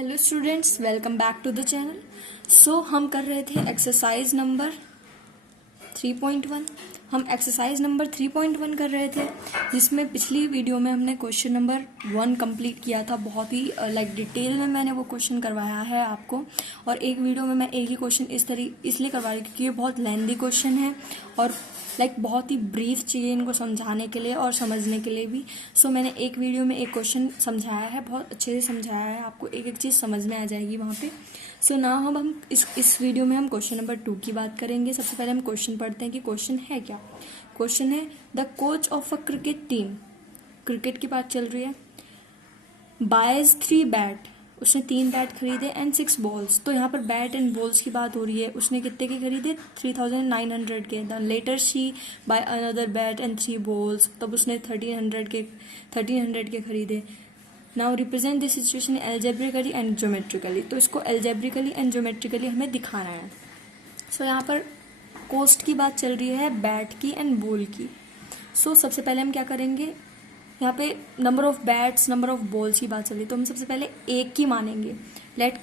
Hello students, welcome back to the channel. So हम कर रहे थे एक्सरसाइज नंबर 3.1। हम एक्सरसाइज नंबर 3.1 कर रहे थे, जिसमें पिछली वीडियो में हमने क्वेश्चन नंबर 1 कंप्लीट किया था। बहुत ही डिटेल में मैंने वो क्वेश्चन करवाया है आपको, और एक वीडियो में मैं एक ही क्वेश्चन इसलिए करवा रही हूँ क्योंकि ये बहुत लेंथी क्वेश्चन है और बहुत ही ब्रीफ चाहिए इनको समझाने के लिए और समझने के लिए भी। सो मैंने एक वीडियो में एक क्वेश्चन समझाया है, बहुत अच्छे से समझाया है, आपको एक एक चीज़ समझ में आ जाएगी वहाँ पे। सो ना हम इस वीडियो में हम क्वेश्चन नंबर 2 की बात करेंगे। सबसे पहले हम क्वेश्चन पढ़ते हैं कि क्वेश्चन है क्या। क्वेश्चन है, the coach of a cricket team, cricket की बात चल रही है, बायज 3 बैट, उसने 3 बैट खरीदे एंड 6 बॉल्स। तो यहाँ पर बैट एंड बॉल्स की बात हो रही है। उसने कितने के खरीदे? 3900 के। The later she buy another bat and 3 balls, तब उसने 1300 के खरीदे। Now represent this situation algebraically and geometrically. तो इसको एल्जेब्रिकली एंड ज्योमेट्रिकली हमें दिखाना है। सो यहाँ पर कोस्ट की बात चल रही है, बैट की एंड बॉल की। सो सबसे पहले हम क्या करेंगे, यहाँ पे number of bats, number of balls की बात चल रही है, तो हम सबसे पहले एक की मानेंगे, लेट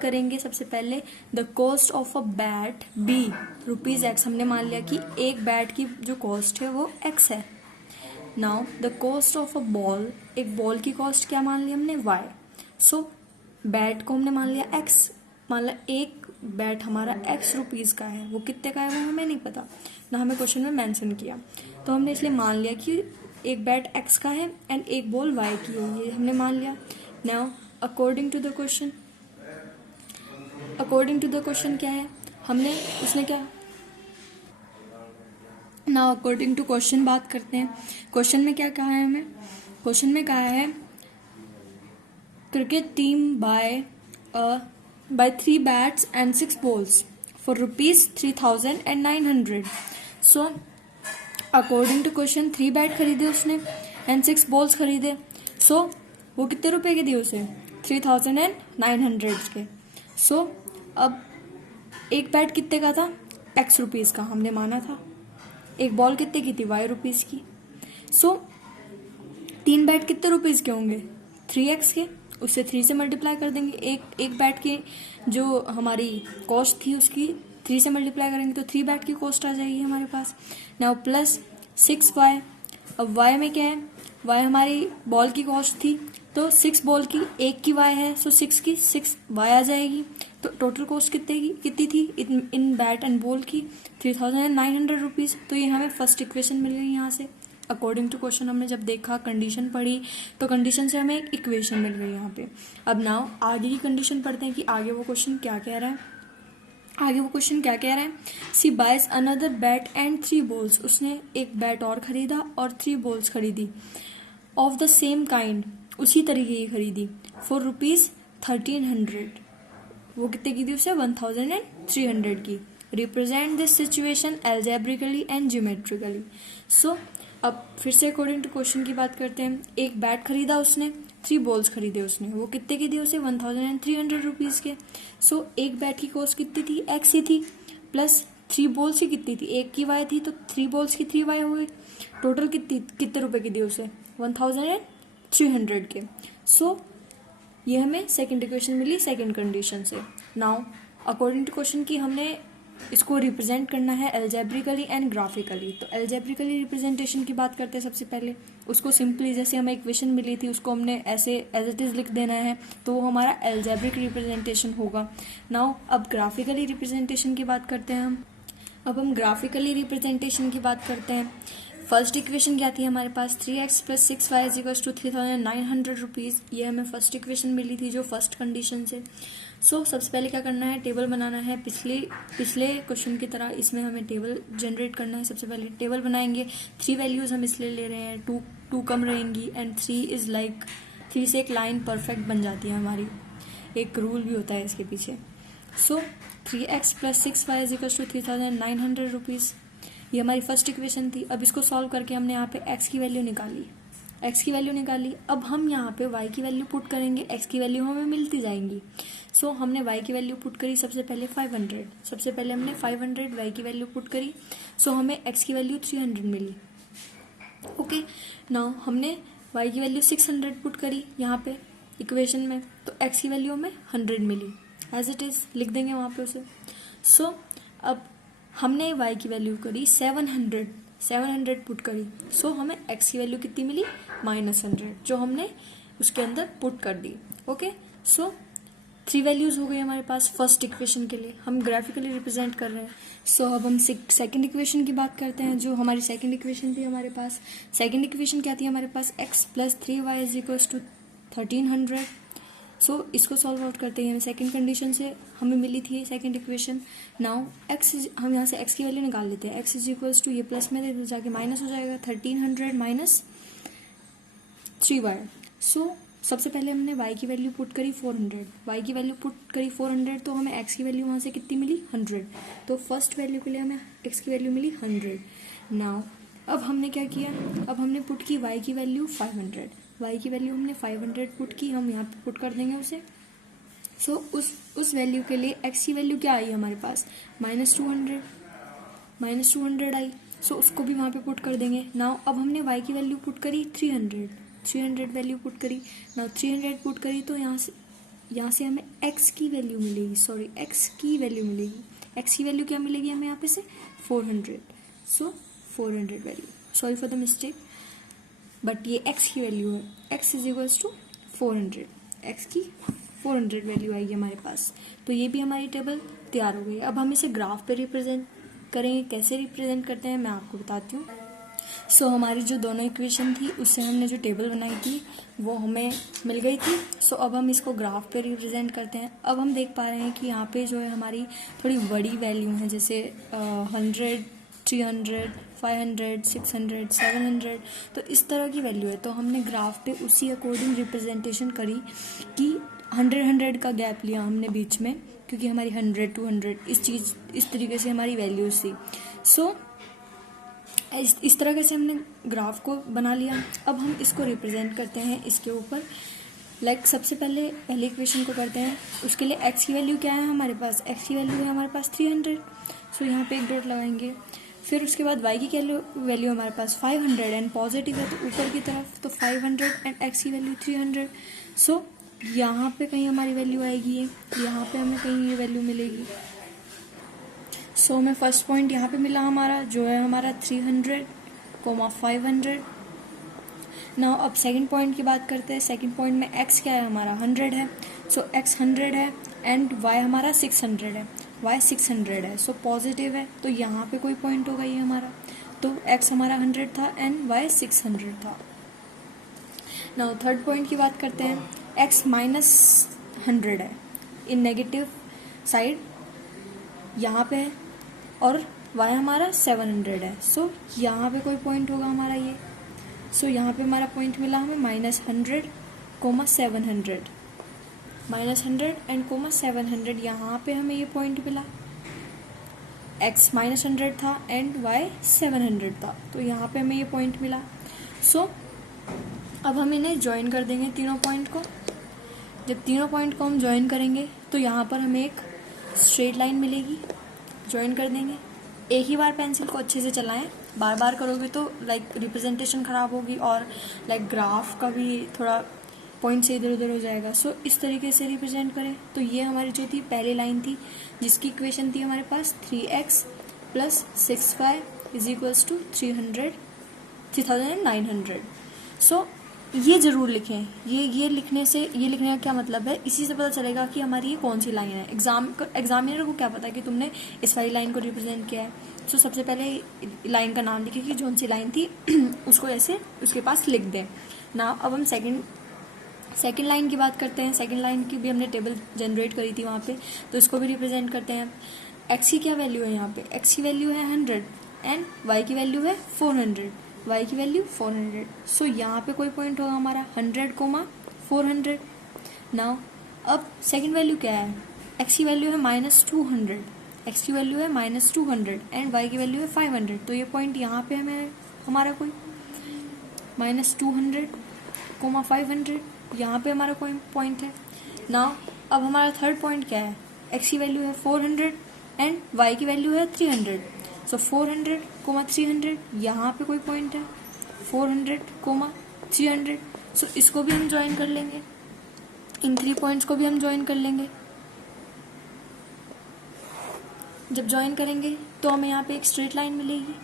करेंगे सबसे पहले the cost of a bat be ₹X। हमने मान लिया कि एक बैट की जो कॉस्ट है वो X है। Now the cost of a ball, एक बॉल की कॉस्ट क्या मान ली हमने? Y। सो बैट को हमने मान लिया X, मान लिया एक बैट हमारा ₹X का है। वो कितने का है वो हमें नहीं पता, ना हमें क्वेश्चन में मेंशन किया, तो हमने इसलिए मान लिया कि एक बैट X का है एंड एक बॉल Y की है, ये हमने मान लिया। Now according to the question क्या है, हमने उसने क्या, नाउ अकॉर्डिंग टू क्वेश्चन बात करते हैं। क्वेश्चन में क्या कहा है हमें? क्वेश्चन में कहा है cricket team buy 3 bats and 6 balls for ₹3900। So according to question 3 bat खरीदे उसने एंड 6 बॉल्स खरीदे। सो वो कितने रुपए के दिए उसे? 3900 के। सो अब एक बैट कितने का था? ₹X का हमने माना था। एक बॉल कितने की थी? ₹Y की। सो 3 बैट कितने रुपीज के होंगे? 3x के। उससे 3 से मल्टीप्लाई कर देंगे। एक बैट की जो हमारी कॉस्ट थी उसकी 3 से मल्टीप्लाई करेंगे तो 3 बैट की कॉस्ट आ जाएगी हमारे पास। Now plus 6y। अब y में क्या है? y हमारी बॉल की कॉस्ट थी, तो 6 बॉल की, एक की y है, सो 6 की 6y आ जाएगी। तो टोटल कॉस्ट कितनी थी इन बैट एंड बॉल की? ₹3900। तो ये हमें फर्स्ट इक्वेशन मिल गई यहाँ से। अकॉर्डिंग टू क्वेश्चन हमने जब देखा, कंडीशन पढ़ी, तो कंडीशन से हमें एक इक्वेशन मिल गई यहाँ पे। अब नाउ आगे की कंडीशन पढ़ते हैं कि आगे वो क्वेश्चन क्या कह रहा है। She buys another bat and 3 balls. उसने एक बैट और खरीदा और 3 बॉल्स खरीदी ऑफ द सेम काइंड, उसी तरीके की खरीदी, फॉर ₹1300। वो कितने की थी उसे? 1300 की। Represent this situation algebraically and geometrically. So अब फिर से अकॉर्डिंग टू क्वेश्चन की बात करते हैं। एक बैट खरीदा उसने, 3 बॉल्स खरीदे उसने, वो कितने की दी उसे? ₹1300 के। सो एक बैट की कॉस्ट कितनी थी? X ही थी, प्लस 3 बॉल्स की कितनी थी? एक की Y थी, तो 3 बॉल्स की 3y हो गई। टोटल कितने रुपए की दी उसे? 1300 के। सो ये हमें सेकंड इक्वेशन मिली सेकंड कंडीशन से। नाउ अकॉर्डिंग टू क्वेश्चन की हमने इसको रिप्रेजेंट करना है एल्जेब्रिकली एंड ग्राफिकली। तो एल्जेब्रिकली रिप्रेजेंटेशन की बात करते हैं सबसे पहले। उसको सिंपली जैसे हमें इक्वेशन मिली थी उसको हमने ऐसे एज इट इज लिख देना है, तो वो हमारा एल्जेब्रिक रिप्रेजेंटेशन होगा। नाउ अब ग्राफिकली रिप्रेजेंटेशन की बात करते हैं हम। फर्स्ट इक्वेशन क्या थी हमारे पास? 3x + 6y = ₹3900। ये हमें फर्स्ट इक्वेशन मिली थी जो फर्स्ट कंडीशन से। सो सबसे पहले क्या करना है? टेबल बनाना है। पिछले क्वेश्चन की तरह इसमें हमें टेबल जनरेट करना है। सबसे पहले टेबल बनाएंगे। 3 वैल्यूज हम इसलिए ले रहे हैं, 2 कम रहेंगी एंड 3 से एक लाइन परफेक्ट बन जाती है हमारी। एक रूल भी होता है इसके पीछे। सो 3x + 6y = ₹3900। ये हमारी फर्स्ट इक्वेशन थी। अब इसको सॉल्व करके हमने यहाँ पे x की वैल्यू निकाली। अब हम यहाँ पे y की वैल्यू पुट करेंगे, x की वैल्यू हमें मिलती जाएंगी। सो हमने y की वैल्यू पुट करी सबसे पहले 500। सबसे पहले हमने 500 y की वैल्यू पुट करी। सो हमें x की वैल्यू 300 मिली। ओके, नाउ हमने y की वैल्यू 600 पुट करी यहाँ पे। इक्वेशन में, तो x की वैल्यू हमें 100 मिली, एज इट इज लिख देंगे वहाँ पे उसे। सो अब हमने y की वैल्यू करी 700 पुट करी, सो हमें x की वैल्यू कितनी मिली -100, जो हमने उसके अंदर पुट कर दी। ओके, सो 3 वैल्यूज हो गई हमारे पास फर्स्ट इक्वेशन के लिए, हम ग्राफिकली रिप्रेजेंट कर रहे हैं। सो अब हम सेकंड इक्वेशन की बात करते हैं। जो हमारी सेकंड इक्वेशन थी हमारे पास, सेकंड इक्वेशन क्या थी हमारे पास, x + 3y = 1300। सो इसको सॉल्व आउट करते हैं सेकंड कंडीशन से, हमें मिली थी सेकंड इक्वेशन। नाउ x, हम यहाँ से x की वैल्यू निकाल लेते हैं। x = ये प्लस में तो जाके माइनस हो जाएगा, 1300 - 3y। सो सबसे पहले हमने y की वैल्यू पुट करी 400, y की वैल्यू पुट करी 400, तो हमें x की वैल्यू वहाँ से कितनी मिली 100। तो फर्स्ट वैल्यू के लिए हमें x की वैल्यू मिली 100। नाउ अब हमने क्या किया, अब हमने पुट की y की वैल्यू 500, y की वैल्यू हमने 500 पुट की, हम यहाँ पे पुट कर देंगे उसे। सो उस वैल्यू के लिए x की वैल्यू क्या आई हमारे पास, -200 आई। सो उसको भी वहाँ पे पुट कर देंगे। नाउ अब हमने y की वैल्यू पुट करी 300 वैल्यू पुट करी। नाउ 300 पुट करी तो यहाँ से हमें x की वैल्यू मिलेगी, x की वैल्यू मिलेगी। x की वैल्यू क्या मिलेगी हमें यहाँ पे से 400। सो 400 value, sorry for the mistake, but ये x की वैल्यू है, x = 400, x की 400 वैल्यू आएगी हमारे पास। तो ये भी हमारी टेबल तैयार हो गई। अब हम इसे ग्राफ पे रिप्रेजेंट करेंगे, कैसे रिप्रेजेंट करते हैं मैं आपको बताती हूँ। सो हमारी जो दोनों इक्वेशन थी उससे हमने जो टेबल बनाई थी वो हमें मिल गई थी। सो अब हम इसको ग्राफ पे रिप्रेजेंट करते हैं। अब हम देख पा रहे हैं कि यहाँ पे जो है हमारी थोड़ी बड़ी वैल्यू है, जैसे 100, 300, 500, 600, 700, तो इस तरह की वैल्यू है। तो हमने ग्राफ पे उसी अकॉर्डिंग रिप्रेजेंटेशन करी कि 100 का गैप लिया हमने बीच में, क्योंकि हमारी 100, 200 इस तरीके से हमारी वैल्यूज थी। सो इस तरह से हमने ग्राफ को बना लिया। अब हम इसको रिप्रेजेंट करते हैं इसके ऊपर। सबसे पहले पहले इक्वेशन को करते हैं, उसके लिए x की वैल्यू क्या है हमारे पास, x की वैल्यू है हमारे पास 300। सो यहाँ पे एक डॉट लगाएंगे। फिर उसके बाद y की वैल्यू हमारे पास 500 एंड पॉजिटिव है तो ऊपर की तरफ, तो 500 एंड x की वैल्यू 300। सो यहाँ पे कहीं हमारी वैल्यू आएगी, यहाँ पे हमें कहीं ये वैल्यू मिलेगी। सो हमें फर्स्ट पॉइंट यहाँ पे मिला हमारा, जो है हमारा 300, 500। नाउ अब सेकंड पॉइंट की बात करते हैं। सेकंड पॉइंट में x क्या है हमारा 100 है, सो x 100 है एंड y हमारा 600 है, y 600 है, सो पॉजिटिव है, तो यहाँ पे कोई पॉइंट होगा ये हमारा। तो x हमारा 100 था एंड y 600 था। नाउ थर्ड पॉइंट की बात करते हैं। x -100 है इन नेगेटिव साइड यहाँ पे है, और y हमारा 700 है। सो यहाँ पे कोई पॉइंट होगा हमारा ये। सो यहाँ पे हमारा पॉइंट मिला हमें -100, -700, -100 एंड -700, यहाँ पे हमें ये पॉइंट मिला। x -100 था एंड y 700 था, तो यहाँ पे हमें ये पॉइंट मिला। सो अब हम इन्हें ज्वाइन कर देंगे तीनों पॉइंट को। जब तीनों पॉइंट को हम ज्वाइन करेंगे तो यहाँ पर हमें एक स्ट्रेट लाइन मिलेगी, ज्वाइन कर देंगे। एक ही बार पेंसिल को अच्छे से चलाएं, बार बार करोगे तो रिप्रेजेंटेशन ख़राब होगी और ग्राफ का भी थोड़ा पॉइंट से इधर उधर हो जाएगा। सो इस तरीके से रिप्रेजेंट करें। तो ये हमारी जो थी पहली लाइन थी, जिसकी इक्वेशन थी हमारे पास 3x + 6y = 3900। सो ये ज़रूर लिखें। ये लिखने का क्या मतलब है, इसी से पता चलेगा कि हमारी ये कौन सी लाइन है। एग्जामिनर को क्या पता कि तुमने इस वाली लाइन को रिप्रेजेंट किया है। सो सबसे पहले लाइन का नाम लिखे कि कौन सी लाइन थी उसको ऐसे उसके पास लिख दें ना। अब हम सेकंड लाइन की बात करते हैं। सेकंड लाइन की भी हमने टेबल जनरेट करी थी वहाँ पे, तो इसको भी रिप्रेजेंट करते हैं। एक्स की क्या वैल्यू है यहाँ पे, एक्स की वैल्यू है 100 एंड वाई की वैल्यू है 400, y की वैल्यू 400। सो यहाँ पे कोई पॉइंट होगा हमारा 100, 400। नाउ अब सेकंड वैल्यू क्या है, x की वैल्यू है -200, x की वैल्यू है -200 एंड y की वैल्यू है 500, तो ये पॉइंट यहाँ पे हमें हमारा कोई -200, 500, यहाँ पे हमारा कोई पॉइंट है। नाउ अब हमारा थर्ड पॉइंट क्या है, x की वैल्यू है 400 एंड y की वैल्यू है 300। सो 400, 300, यहाँ पे कोई पॉइंट है 400, 300। सो इसको भी हम ज्वाइन कर लेंगे। इन 3 पॉइंट्स को भी हम ज्वाइन कर लेंगे। जब ज्वाइन करेंगे तो हमें यहाँ पे एक स्ट्रेट लाइन मिलेगी,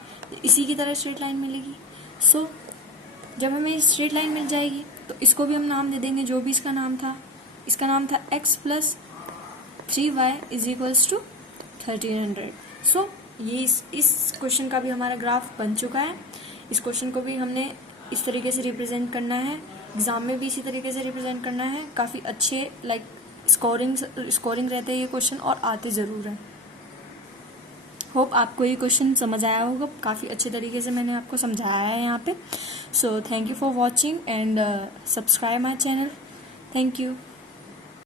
इसी की तरह स्ट्रेट लाइन मिलेगी। सो जब हमें स्ट्रेट लाइन मिल जाएगी तो इसको भी हम नाम दे देंगे, जो भी इसका नाम था। इसका नाम था x + 3y = 1300। सो ये इस क्वेश्चन का भी हमारा ग्राफ बन चुका है। इस क्वेश्चन को भी हमने इस तरीके से रिप्रेजेंट करना है, एग्जाम में भी इसी तरीके से रिप्रेजेंट करना है। काफ़ी अच्छे स्कोरिंग रहते हैं ये क्वेश्चन, और आते ज़रूर हैं। होप आपको ये क्वेश्चन समझ आया होगा। काफ़ी अच्छे तरीके से मैंने आपको समझाया है यहाँ पे। So thank you for watching and subscribe my channel. Thank you.